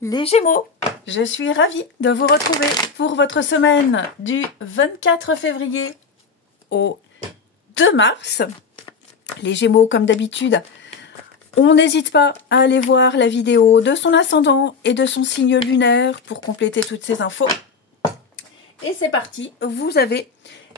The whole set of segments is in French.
Les Gémeaux, je suis ravie de vous retrouver pour votre semaine du 24 février au 2 mars. Les Gémeaux, comme d'habitude, on n'hésite pas à aller voir la vidéo de son ascendant et de son signe lunaire pour compléter toutes ces infos. Et c'est parti, vous avez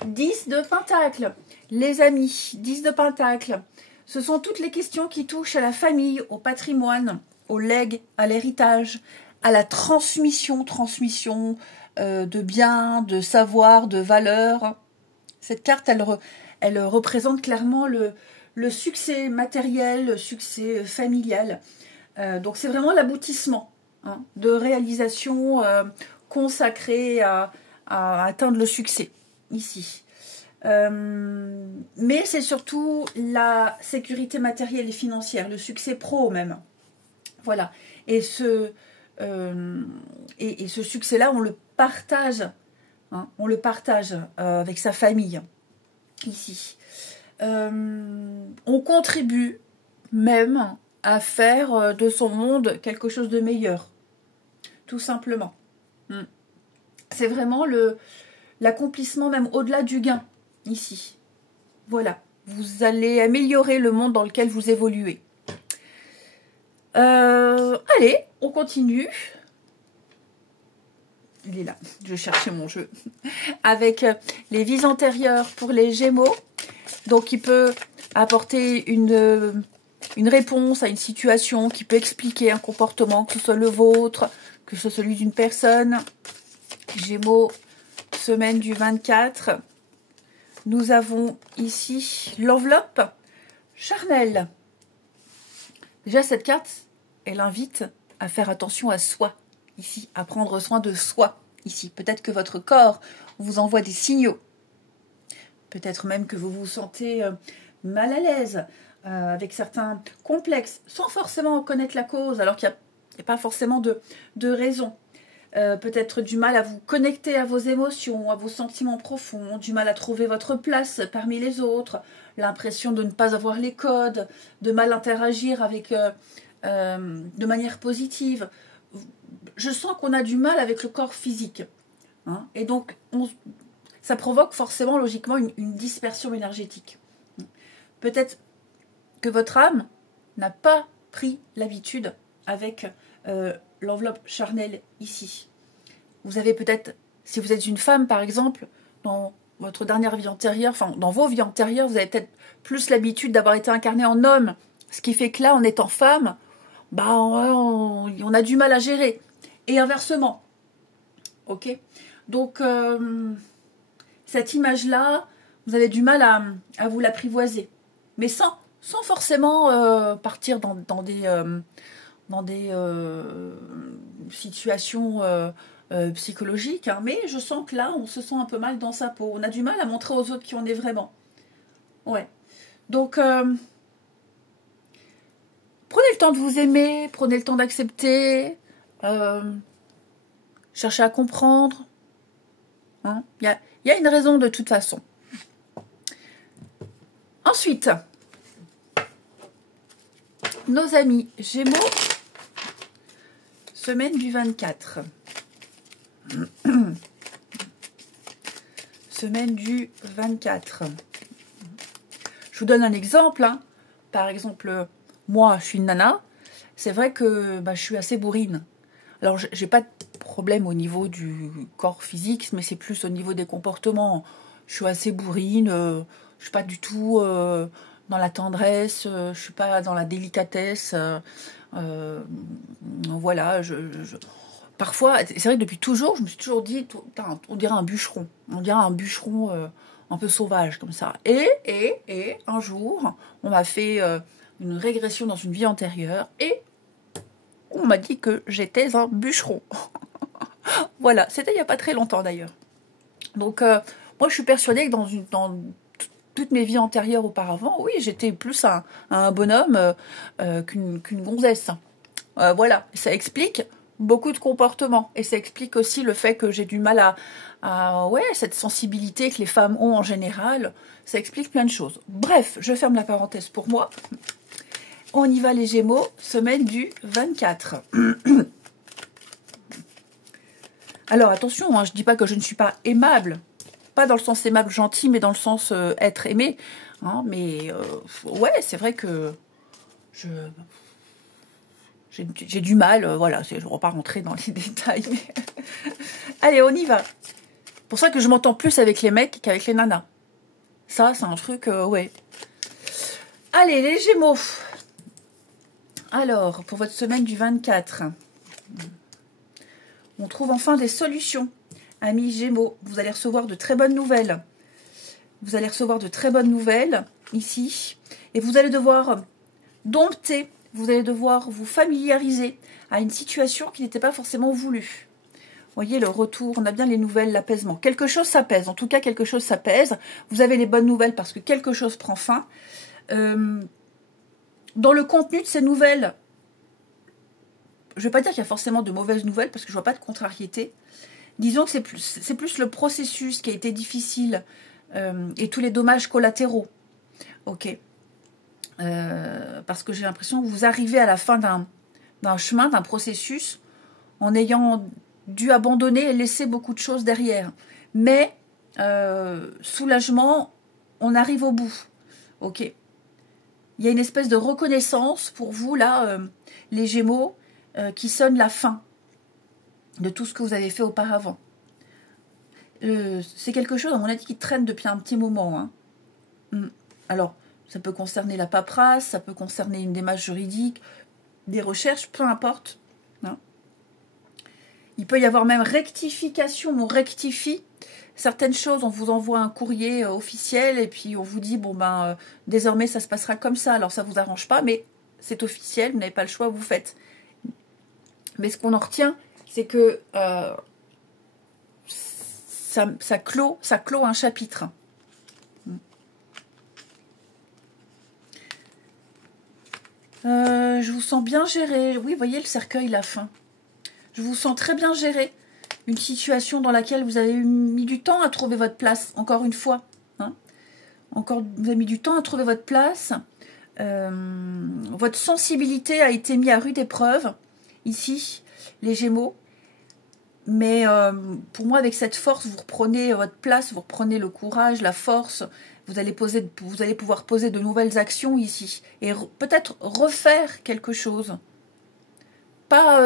10 de Pentacles. Les amis, 10 de Pentacles, ce sont toutes les questions qui touchent à la famille, au patrimoine, au legs, à l'héritage, à la transmission de biens, de savoir, de valeurs. Cette carte, elle représente clairement le succès matériel, le succès familial. Donc c'est vraiment l'aboutissement de réalisation consacrée à atteindre le succès ici. Mais c'est surtout la sécurité matérielle et financière, le succès pro même. Voilà. Et ce succès-là, on le partage. On le partage avec sa famille ici. On contribue même à faire de son monde quelque chose de meilleur. Tout simplement. C'est vraiment l'accomplissement même au-delà du gain, ici. Voilà. Vous allez améliorer le monde dans lequel vous évoluez. Allez, on continue. Il est là, je cherchais mon jeu. Avec les vies antérieures pour les Gémeaux. Donc, il peut apporter une réponse à une situation qui peut expliquer un comportement, que ce soit le vôtre, que ce soit celui d'une personne. Gémeaux, semaine du 24. Nous avons ici l'enveloppe charnelle. Déjà, cette carte, elle invite à faire attention à soi, ici, à prendre soin de soi, ici. Peut-être que votre corps vous envoie des signaux. Peut-être même que vous vous sentez mal à l'aise, avec certains complexes, sans forcément connaître la cause, alors qu'il n'y a pas forcément de raison. Peut-être du mal à vous connecter à vos émotions, à vos sentiments profonds, du mal à trouver votre place parmi les autres, l'impression de ne pas avoir les codes, de mal interagir avec, de manière positive. Je sens qu'on a du mal avec le corps physique. Et donc, ça provoque forcément, logiquement, une dispersion énergétique. Peut-être que votre âme n'a pas pris l'habitude avec l'enveloppe charnelle ici. Vous avez peut-être, si vous êtes une femme par exemple, dans votre dernière vie antérieure, enfin dans vos vies antérieures, vous avez peut-être plus l'habitude d'avoir été incarné en homme, ce qui fait que là, en étant femme, on a du mal à gérer. Et inversement. Ok ? Donc, cette image-là, vous avez du mal à vous l'apprivoiser. Mais sans forcément partir dans des situations psychologiques. Mais je sens que là, on se sent un peu mal dans sa peau. On a du mal à montrer aux autres qui on est vraiment. Ouais. Donc, prenez le temps de vous aimer, prenez le temps d'accepter, cherchez à comprendre. Il y a une raison de toute façon. Ensuite, nos amis Gémeaux, semaine du 24. Semaine du 24. Je vous donne un exemple. Par exemple, moi, je suis une nana. C'est vrai que je suis assez bourrine. Alors, j'ai pas de problème au niveau du corps physique, mais c'est plus au niveau des comportements. Je suis assez bourrine. Je suis pas du tout dans la tendresse. Je suis pas dans la délicatesse. Voilà. Parfois, c'est vrai que depuis toujours, je me suis toujours dit, on dirait un bûcheron. On dirait un bûcheron un peu sauvage, comme ça. Et un jour, on m'a fait une régression dans une vie antérieure et on m'a dit que j'étais un bûcheron. Voilà, c'était il n'y a pas très longtemps d'ailleurs. Donc, moi, je suis persuadée que dans toutes mes vies antérieures auparavant, oui, j'étais plus un bonhomme qu'une gonzesse. Voilà, ça explique beaucoup de comportements. Et ça explique aussi le fait que j'ai du mal à cette sensibilité que les femmes ont en général. Ça explique plein de choses. Bref, je ferme la parenthèse pour moi. On y va les Gémeaux, semaine du 24. Alors attention, hein, je dis pas que je ne suis pas aimable. Pas dans le sens aimable, gentil, mais dans le sens être aimé. Hein, mais ouais, c'est vrai que j'ai du mal. Voilà, je ne vais pas rentrer dans les détails. Mais... Allez, on y va. C'est pour ça que je m'entends plus avec les mecs qu'avec les nanas. Ça, c'est un truc, ouais. Allez, les Gémeaux. Alors, pour votre semaine du 24, on trouve enfin des solutions. Amis Gémeaux, vous allez recevoir de très bonnes nouvelles. Vous allez recevoir de très bonnes nouvelles ici. Et vous allez devoir dompter, vous allez devoir vous familiariser à une situation qui n'était pas forcément voulue. Vous voyez, le retour, on a bien les nouvelles, l'apaisement. Quelque chose s'apaise, en tout cas quelque chose s'apaise. Vous avez les bonnes nouvelles parce que quelque chose prend fin. Dans le contenu de ces nouvelles, je ne vais pas dire qu'il y a forcément de mauvaises nouvelles parce que je ne vois pas de contrariété. Disons que c'est plus le processus qui a été difficile et tous les dommages collatéraux. Ok. Parce que j'ai l'impression que vous arrivez à la fin d'un chemin, d'un processus, en ayant dû abandonner et laisser beaucoup de choses derrière. Mais, soulagement, on arrive au bout. Ok. Il y a une espèce de reconnaissance pour vous, là, les Gémeaux, qui sonne la fin de tout ce que vous avez fait auparavant. C'est quelque chose, à mon avis, qui traîne depuis un petit moment. Hein. Alors, ça peut concerner la paperasse, ça peut concerner une démarche juridique, des recherches, peu importe. Hein. Il peut y avoir même rectification, on rectifie certaines choses, on vous envoie un courrier officiel et puis on vous dit, bon ben, désormais ça se passera comme ça, alors ça vous arrange pas, mais c'est officiel, vous n'avez pas le choix, vous faites. Mais ce qu'on en retient, c'est que ça clôt un chapitre. Je vous sens bien géré. Oui, vous voyez le cercueil, la fin. Je vous sens très bien géré. Une situation dans laquelle vous avez mis du temps à trouver votre place, encore une fois. Hein. Vous avez mis du temps à trouver votre place. Votre sensibilité a été mise à rude épreuve, ici, les Gémeaux. Mais pour moi, avec cette force, vous reprenez votre place, vous reprenez le courage, la force. Vous allez pouvoir poser de nouvelles actions ici. Et peut-être refaire quelque chose. Pas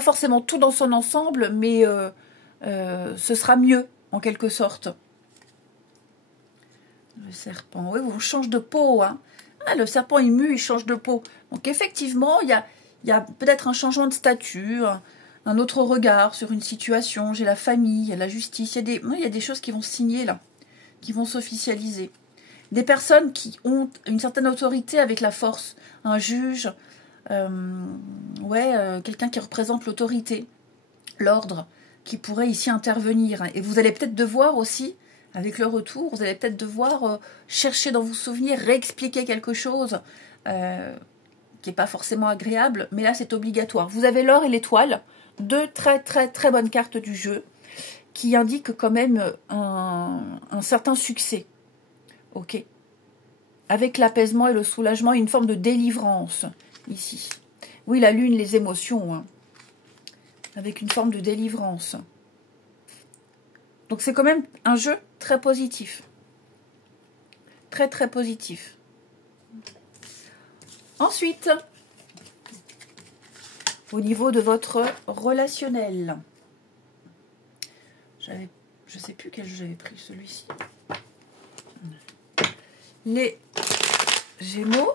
forcément tout dans son ensemble, mais ce sera mieux, en quelque sorte. Le serpent, oui, on change de peau. Hein. Ah, le serpent, il mue, il change de peau. Donc effectivement, il y a peut-être un changement de statut, un autre regard sur une situation. J'ai la famille, il y a la justice, il y a des choses qui vont signer là, qui vont s'officialiser. Des personnes qui ont une certaine autorité avec la force, un juge, quelqu'un qui représente l'autorité, l'ordre, qui pourrait ici intervenir. Et vous allez peut-être devoir aussi, avec le retour, vous allez peut-être devoir chercher dans vos souvenirs, réexpliquer quelque chose qui n'est pas forcément agréable, mais là c'est obligatoire. Vous avez l'or et l'étoile, deux très très très bonnes cartes du jeu, qui indiquent quand même un certain succès. Ok. Avec l'apaisement et le soulagement, une forme de délivrance, ici. Oui, la lune, les émotions, hein. Avec une forme de délivrance. Donc c'est quand même un jeu très positif. Très très positif. Ensuite, au niveau de votre relationnel. Je ne sais plus quel jeu j'avais pris, celui-ci. Les Gémeaux,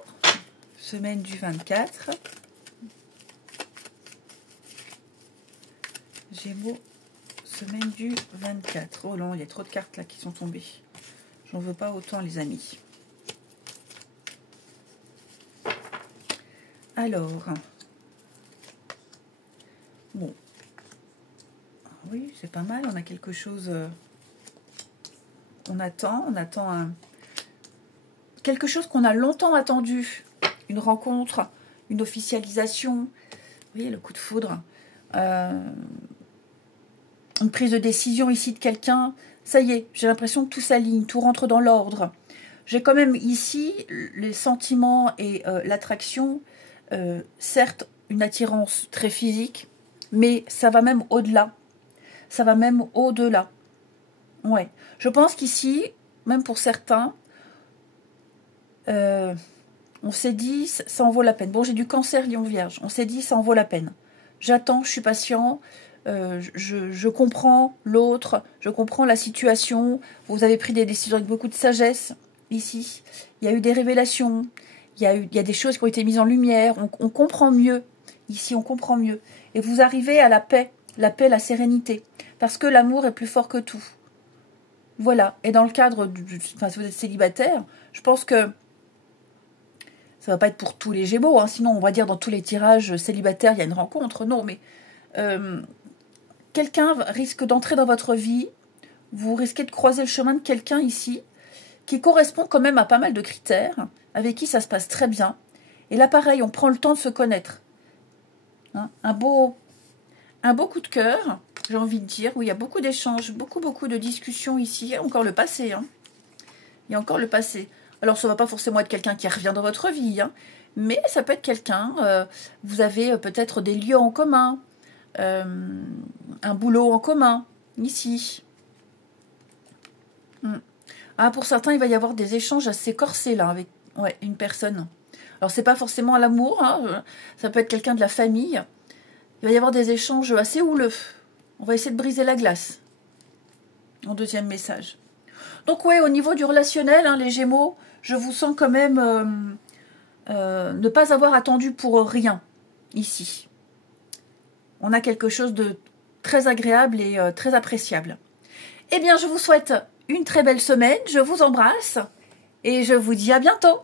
semaine du 24. Gémeaux, semaine du 24. Oh non, il y a trop de cartes là qui sont tombées. J'en veux pas autant, les amis. Alors, bon. Oui, c'est pas mal. On a quelque chose. On attend quelque chose qu'on a longtemps attendu. Une rencontre, une officialisation. Vous voyez, le coup de foudre. Une prise de décision ici de quelqu'un. Ça y est, j'ai l'impression que tout s'aligne, tout rentre dans l'ordre. J'ai quand même ici les sentiments et l'attraction. Certes, une attirance très physique, mais ça va même au-delà. Ça va même au-delà. Ouais. Je pense qu'ici, même pour certains, on s'est dit, ça en vaut la peine. Bon, j'ai du cancer Lion Vierge. On s'est dit, ça en vaut la peine. J'attends, je suis patient. Je comprends l'autre. Je comprends la situation. Vous avez pris des décisions avec beaucoup de sagesse ici. Il y a eu des révélations. Il y a des choses qui ont été mises en lumière. On comprend mieux. Ici, on comprend mieux. Et vous arrivez à la paix, la sérénité. Parce que l'amour est plus fort que tout. Voilà. Et dans le cadre, enfin, si vous êtes célibataire, je pense que ça va pas être pour tous les Gémeaux. Hein, sinon, on va dire dans tous les tirages célibataires, il y a une rencontre. Non, mais quelqu'un risque d'entrer dans votre vie. Vous risquez de croiser le chemin de quelqu'un ici qui correspond quand même à pas mal de critères, avec qui ça se passe très bien. Et là, pareil, on prend le temps de se connaître. Hein, un beau coup de cœur, j'ai envie de dire, où il y a beaucoup d'échanges, beaucoup de discussions ici. Il y a encore le passé. Hein. Il y a encore le passé. Alors, ça ne va pas forcément être quelqu'un qui revient dans votre vie, hein, mais ça peut être quelqu'un, vous avez peut-être des lieux en commun, un boulot en commun, ici. Ah, pour certains, il va y avoir des échanges assez corsés, là, avec une personne. Alors, c'est pas forcément à l'amour, hein, ça peut être quelqu'un de la famille. Il va y avoir des échanges assez houleux. On va essayer de briser la glace. En deuxième message. Donc, ouais, au niveau du relationnel, hein, les Gémeaux, je vous sens quand même ne pas avoir attendu pour rien, ici. On a quelque chose de très agréable et très appréciable. Eh bien, je vous souhaite une très belle semaine, je vous embrasse et je vous dis à bientôt.